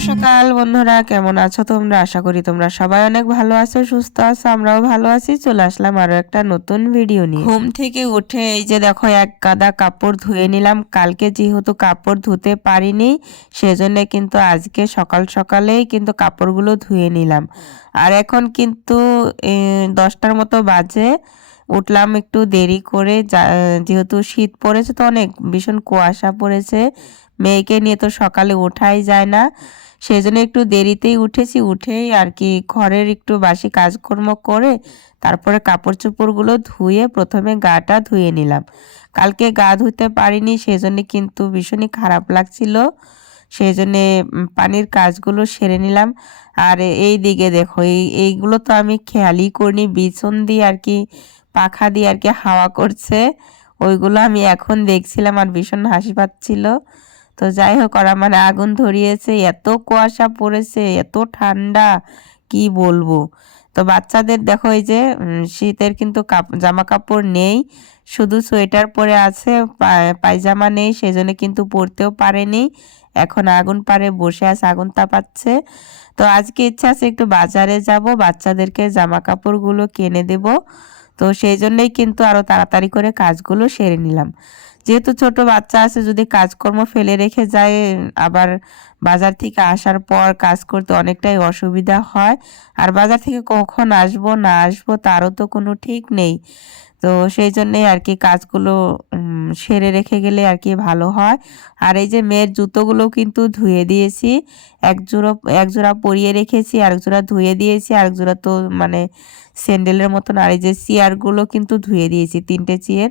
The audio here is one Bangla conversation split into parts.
সকাল, বন্ধুরা। কেমন আছো তোমরা? আশা করি তোমরা সবাই অনেক ভালো আছো, সুস্থ আছো, আমরাও ভালো আছি। চলে আসলাম আরও একটা নতুন ভিডিও নিয়ে। ঘুম থেকে উঠে এই যে দেখো, এক গাদা কাপড় ধুয়ে নিলাম। কালকে যেহেতু কাপড় ধুতে পারিনি, সেজন্য কিন্তু আজকে সকাল সকালেই কিন্তু কাপড়গুলো ধুয়ে নিলাম। আর এখন কিন্তু দশটার মতো বাজে। উঠলাম একটু দেরি করে যেহেতু শীত পড়েছে তো অনেক, ভীষণ কুয়াশা পড়েছে। মেয়েকে নিয়ে তো সকালে ওঠাই যায় না সেই জন্য একটু দেরিতেই উঠেছি, উঠেই আর কি ঘরের একটু বাসি কাজকর্ম করে তারপরে কাপড় চোপড়গুলো ধুয়ে প্রথমে গাটা ধুয়ে নিলাম। কালকে গা ধুতে পারিনি সেই জন্য কিন্তু ভীষণই খারাপ লাগছিল। সেই জন্যে পানির কাজগুলো সেরে নিলাম। আর এই দিকে দেখো, এই, এইগুলো তো আমি খেয়ালই করিনি, বিছন দিয়ে আর কি পাখা দিয়ে আর কি হাওয়া করছে। ওইগুলো আমি এখন দেখছিলাম আর ভীষণ হাসি পাচ্ছিল। তো যাই হোক ওরা মানে আগুন ধরিয়েছে, এত কুয়াশা পড়েছে, এত ঠান্ডা, কি বলব? তো বাচ্চাদের দেখো এই যে শীতের কিন্তু জামা কাপড় নেই, শুধু সোয়েটার পরে আছে পায়জামা নেই, সেজন্য কিন্তু পরতেও পারেনি। এখন আগুন পারে বসে আছে, আগুন তাপাচ্ছে। তো আজকে ইচ্ছা আছে একটু বাজারে যাব, বাচ্চাদেরকে জামা কাপড়গুলো কিনে দেব। তো সেই জন্যই কিন্তু আরও তাড়াতাড়ি করে কাজগুলো সেরে নিলাম। যেহেতু ছোট বাচ্চা আছে, যদি কাজকর্ম ফেলে রেখে যায়, আবার বাজার থেকে আসার পর কাজ করতে অনেকটাই অসুবিধা হয়। আর বাজার থেকে কখন আসব, না আসব, তারও তো কোনো ঠিক নেই। তো সেই জন্যেই আর কি কাজগুলো সেরে রেখে গেলে আর কি ভালো হয়। আর এই যে মেয়ের জুতোগুলো কিন্তু ধুয়ে দিয়েছি। এক জোড়া এক জোড়া পরিয়ে রেখেছি, আরেক জোড়া ধুয়ে দিয়েছি, আরেক জোড়া তো মানে স্যান্ডেলের মতন। আর এই যে চেয়ারগুলো কিন্তু ধুয়ে দিয়েছি, তিনটে চেয়ার।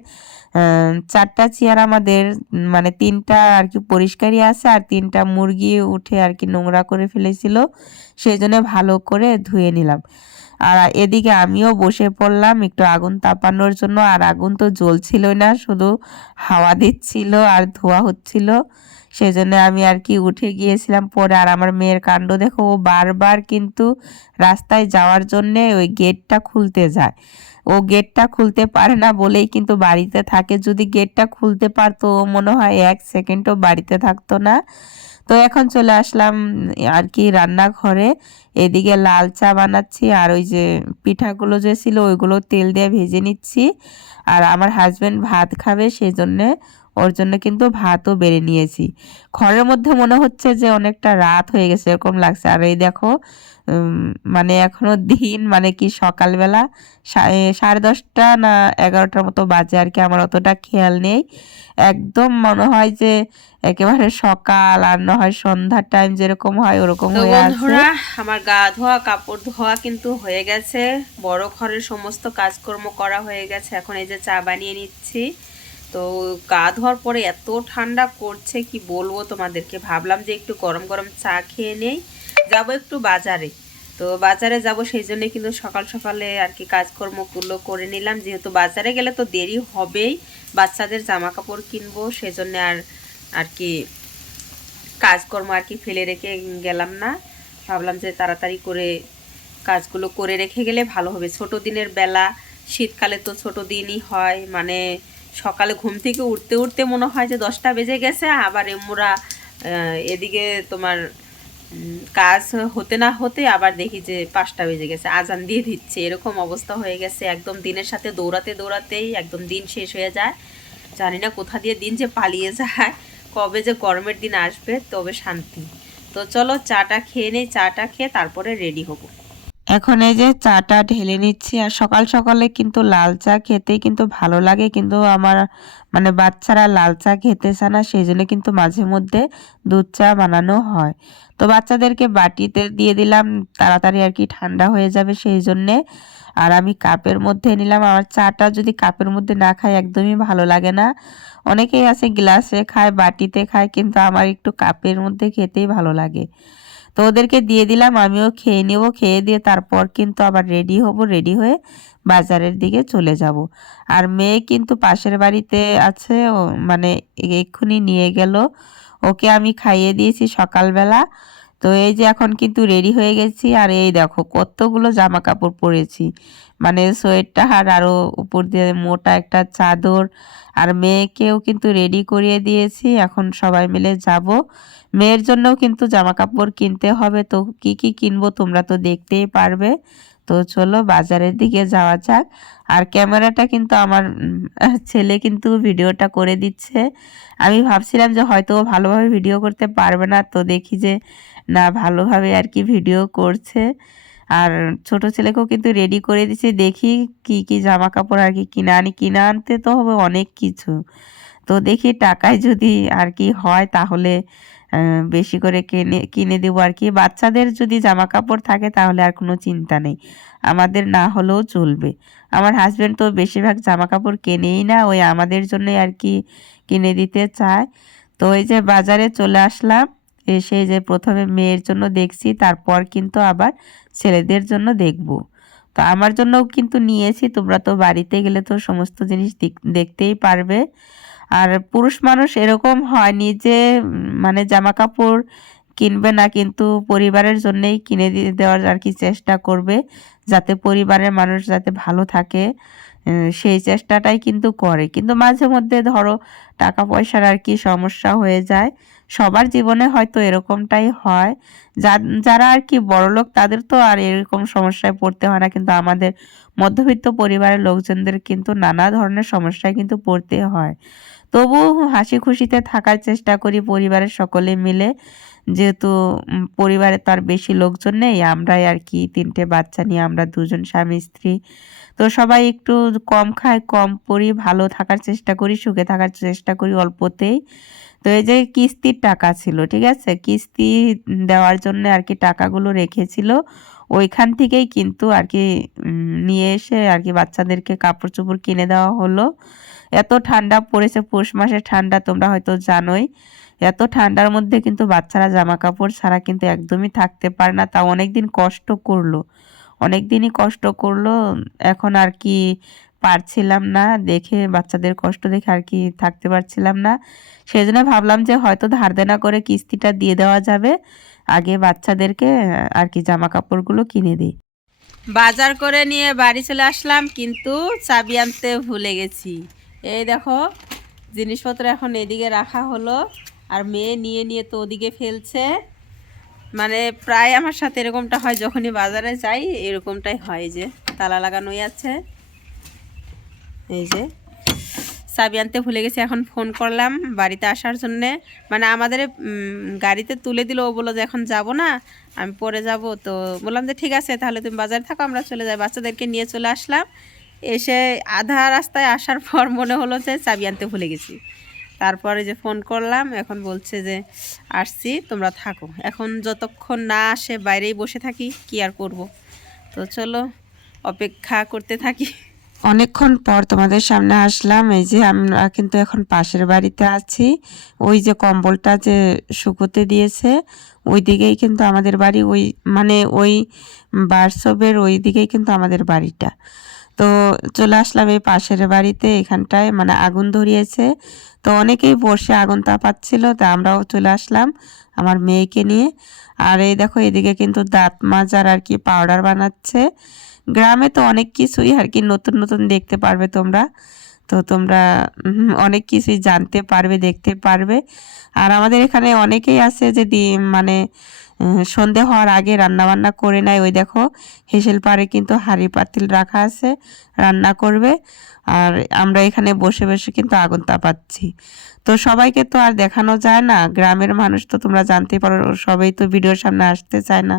চারটা চেয়ার আমাদের মানে তিনটা আর কি পরিষ্কারই আছে, আর তিনটা মুরগি উঠে আর কি নোংরা করে ফেলেছিল। সেই জন্য ভালো করে ধুয়ে নিলাম। আর এদিকে আমিও বসে পড়লাম, একটু আগুন তাপানোর জন্য। আর আগুন তো জ্বলছিল না, শুধু হাওয়া দিচ্ছিল আর ধোয়া হচ্ছিল। সেই জন্য আমি আর কি উঠে গিয়েছিলাম পরে। আর আমার মেয়ের কাণ্ড দেখো, ও বারবার কিন্তু রাস্তায় যাওয়ার জন্যে ওই গেটটা খুলতে যায়। ও গেটটা খুলতে পারে না বলেই কিন্তু বাড়িতে থাকে। যদি গেটটা খুলতে পারতো, ও মনে হয় এক সেকেন্ডও বাড়িতে থাকতো না। তো এখন চলে আসলাম আর কি রান্নাঘরে। এদিকে লাল চা বানাচ্ছি, আর ওই যে পিঠাগুলো যে ছিল ওইগুলো তেল দিয়ে ভেজে নিচ্ছি। আর আমার হাজব্যান্ড ভাত খাবে সেই জন্যে ওর জন্য কিন্তু ভাতও বেড়ে নিয়েছি। ঘরের মধ্যে মনে হচ্ছে যে অনেকটা রাত হয়ে গেছে এরকম লাগছে। আর এই দেখো মানে এখনও দিন মানে কি সকালবেলা সাড়ে দশটা না এগারোটার মতো বাজে আর কি আমার অতটা খেয়াল নেই। একদম মনে হয় যে একেবারে সকাল আর না হয় সন্ধ্যার টাইম যেরকম হয় ওরকম হয়ে আছে। আমার গা ধোয়া কাপড় ধোয়া কিন্তু হয়ে গেছে। বড় ঘরের সমস্ত কাজকর্ম করা হয়ে গেছে। এখন এই যে চা বানিয়ে নিচ্ছি। তো গা ধোয়ার পরে এত ঠান্ডা করছে কি বলব তোমাদেরকে? ভাবলাম যে একটু গরম গরম চা খেয়ে নেই, যাব একটু বাজারে। তো বাজারে যাব, সেই জন্য কিন্তু সকাল সকালে আর কি কাজকর্মগুলো করে নিলাম। যেহেতু বাজারে গেলে তো দেরি হবেই, বাচ্চাদের জামা কাপড় কিনবো সেজন্য আর আর কি কাজকর্ম আর কি ফেলে রেখে গেলাম না। ভাবলাম যে তাড়াতাড়ি করে কাজগুলো করে রেখে গেলে ভালো হবে। ছোট দিনের বেলা, শীতকালে তো ছোট দিনই হয় মানে সকালে ঘুম থেকে উঠতে উঠতে মনে হয় যে দশটা বেজে গেছে, আবার এমরা এদিকে তোমার কাজ হতে না হতে আবার দেখি যে পাঁচটা বেজে গেছে, আজান দিয়ে দিচ্ছে। এরকম অবস্থা হয়ে গেছে, একদম দিনের সাথে দৌড়াতে দৌড়াতেই একদম দিন শেষ হয়ে যায়। জানি না কোথা দিয়ে দিন যে পালিয়ে যায়, কবে যে গরমের দিন আসবে, তবে শান্তি। তো চলো চাটা খেয়ে নেই, চাটা খেয়ে তারপরে রেডি হব। এখন এই যে চাটা ঢেলে নিচ্ছি আর সকাল সকালে কিন্তু লাল চা খেতেই কিন্তু ভালো লাগে, কিন্তু আমার মানে বাচ্চারা লাল চা খেতে চায় না সেই জন্য কিন্তু মাঝে মধ্যে দুধ চা বানানো হয়। তো বাচ্চাদেরকে বাটিতে দিয়ে দিলাম, তাড়াতাড়ি আর কি ঠান্ডা হয়ে যাবে সেই জন্যে আর আমি কাপের মধ্যে নিলাম, আমার চাটা যদি কাপের মধ্যে না খাই একদমই ভালো লাগে না। অনেকেই আছে গ্লাসে খায়, বাটিতে খায়, কিন্তু আমার একটু কাপের মধ্যে খেতেই ভালো লাগে। তো ওদেরকে দিয়ে দিলাম, আমিও খেয়ে নেব, খেয়ে দিয়ে তারপর কিন্তু আবার রেডি হব রেডি হয়ে বাজারের দিকে চলে যাব। আর মেয়ে কিন্তু পাশের বাড়িতে আছে, ও মানে এক্ষুনি নিয়ে গেল। ওকে আমি খাইয়ে দিয়েছি সকালবেলা। তো এই যে এখন কিন্তু রেডি হয়ে গেছি, আর এই দেখো কতগুলো জামা কাপড় পরেছি। মানে সোয়েটার আরও উপর দিয়ে মোটা একটা চাদর। আর মেয়েকেও কিন্তু রেডি করিয়ে দিয়েছি, এখন সবাই মিলে যাব। মেয়ের জন্যও কিন্তু জামা কাপড় কিনতে হবে, তো কি কি কিনবো তোমরা তো দেখতেই পারবে। তো চলো বাজারের দিকে যাওয়া যাক। আর ক্যামেরাটা কিন্তু আমার ছেলে কিন্তু ভিডিওটা করে দিচ্ছে। আমি ভাবছিলাম যে হয়তো ভালোভাবে ভিডিও করতে পারবে না, তো দেখি যে না ভালোভাবে আর কি ভিডিও করছে। আর ছোট ছেলেকেও কিন্তু রেডি করে দিছি দেখি কি কি জামা কাপড় আর কি কিনে আনি। কিনে আনতে তো হবে অনেক কিছু। তো দেখি টাকায় যদি আর কি হয় তাহলে বেশি করে কিনে কিনে দেবো আর কি। বাচ্চাদের যদি জামা কাপড় থাকে তাহলে আর কোনো চিন্তা নেই। আমাদের না হলেও চলবে। আমার হাজব্যান্ড তো বেশিরভাগ জামা কাপড় কেনেই না, ওই আমাদের জন্যই আর কি কিনে দিতে চায়। তো ওই যে বাজারে চলে আসলাম। এসে যে প্রথমে মেয়ের জন্য দেখছি, তারপর কিন্তু আবার ছেলেদের জন্য দেখব। তো আমার জন্যও কিন্তু নিয়েছি, তোমরা তো বাড়িতে গেলে তো সমস্ত জিনিস দেখ- দেখতেই পারবে। আর পুরুষ মানুষ এরকম হয় নিজে মানে জামা কাপড় কিনবে না, কিন্তু পরিবারের জন্যই কিনে দিয়ে দেওয়ার আর কি চেষ্টা করবে, যাতে পরিবারের মানুষ যাতে ভালো থাকে সেই চেষ্টাটাই কিন্তু করে। কিন্তু মাঝে মধ্যে ধরো টাকা পয়সার আর কি সমস্যা হয়ে যায় সবার জীবনে হয়তো এরকমটাই হয়। যারা আর কি বড়লোক, তাদের তো আর এরকম সমস্যায় পড়তে হয় না। কিন্তু আমাদের মধ্যবিত্ত পরিবারের লোকজনদের কিন্তু নানা ধরনের সমস্যায় কিন্তু পড়তে হয়। তবু হাসি খুশিতে থাকার চেষ্টা করি পরিবারের সকলে মিলে। যেহেতু পরিবারে তো আর বেশি লোকজন নেই, আমরাই আর কি তিনটে বাচ্চা নিয়ে আমরা দুজন স্বামী, স্ত্রী। তো সবাই একটু কম খায়, কম পরি, ভালো থাকার চেষ্টা করি, সুখে থাকার চেষ্টা করি অল্পতেই। তো এই যে কিস্তির টাকা ছিল, ঠিক আছে? কিস্তি দেওয়ার জন্য আর কি টাকাগুলো রেখেছিল। ওইখান থেকেই কিন্তু আর কি নিয়ে এসে আর কি বাচ্চাদেরকে কাপড় চোপড় কিনে দেওয়া হলো। এত ঠান্ডা পড়েছে, পৌষ মাসে ঠান্ডা তোমরা হয়তো জানোই। এত ঠান্ডার মধ্যে কিন্তু বাচ্চারা জামা কাপড় ছাড়া কিন্তু একদমই থাকতে পারে না। তা অনেক দিন কষ্ট করল। অনেক দিনই কষ্ট করল। এখন আর কি পারছিলাম না দেখে, বাচ্চাদের কষ্ট দেখে আর কি থাকতে পারছিলাম না। সেই জন্য ভাবলাম যে হয়তো ধার দেনা করে কিস্তিটা দিয়ে দেওয়া যাবে। আগে বাচ্চাদেরকে আর কি জামা কাপড়গুলো কিনে দিই। বাজার করে নিয়ে বাড়ি চলে আসলাম, কিন্তু চাবি আনতে ভুলে গেছি। এই দেখো, জিনিসপত্র এখন এদিকে রাখা হলো, আর মেয়ে নিয়ে নিয়ে তো ওদিকে ফেলছে। মানে প্রায় আমার সাথে এরকমটা হয়, যখনই বাজারে যাই, এরকমটাই হয় যে, তালা লাগানোই আছে। এই যে। চাবি আনতে ভুলে গেছি, এখন ফোন করলাম বাড়িতে আসার জন্যে। মানে আমাদের গাড়িতে তুলে দিল, ও বলল যে এখন যাব না, আমি পরে যাব। তো বললাম যে ঠিক আছে, তাহলে তুমি বাজারে থাকো, আমরা চলে যাই। বাচ্চাদেরকে নিয়ে চলে আসলাম। এসে আধা রাস্তায় আসার পর মনে হলো যে চাবি আনতে ভুলে গেছি। তারপরে যে ফোন করলাম, এখন বলছে যে আসছি, তোমরা থাকো। এখন যতক্ষণ না আসে, বাইরেই বসে থাকি, কি আর করব? তো চলো, অপেক্ষা করতে থাকি। অনেকক্ষণ পর তোমাদের সামনে আসলাম। এই যে আমরা কিন্তু এখন পাশের বাড়িতে আছি। ওই যে কম্বলটা যে শুকোতে দিয়েছে ওই দিকেই কিন্তু আমাদের বাড়ি, ওই মানে ওই বারসবের ওই দিকেই কিন্তু আমাদের বাড়িটা। তো চলে আসলাম এই পাশের বাড়িতে, এখানটায় মানে আগুন ধরিয়েছে। তো অনেকেই বসে আগুন তাপাচ্ছিল, তা আমরাও চলে আসলাম আমার মেয়েকে নিয়ে। আর এই দেখো, এদিকে কিন্তু দাঁত মাজার আর কি পাউডার বানাচ্ছে। গ্রামে তো অনেক কিছুই আর কি নতুন নতুন দেখতে পারবে তোমরা। তো তোমরা অনেক কিছুই জানতে পারবে, দেখতে পারবে। আর আমাদের এখানে অনেকেই আছে যে মানে সন্ধে হওয়ার আগে রান্না বান্না করে নেয়। ওই দেখো, হেসেল পাড়ে কিন্তু হাঁড়ি পাতিল রাখা আছে, রান্না করবে। আর আমরা এখানে বসে বসে কিন্তু আগুন তাপাচ্ছি। তো সবাইকে তো আর দেখানো যায় না। গ্রামের মানুষ তো তোমরা জানতেই পারো, সবাই তো ভিডিওর সামনে আসতে চায় না।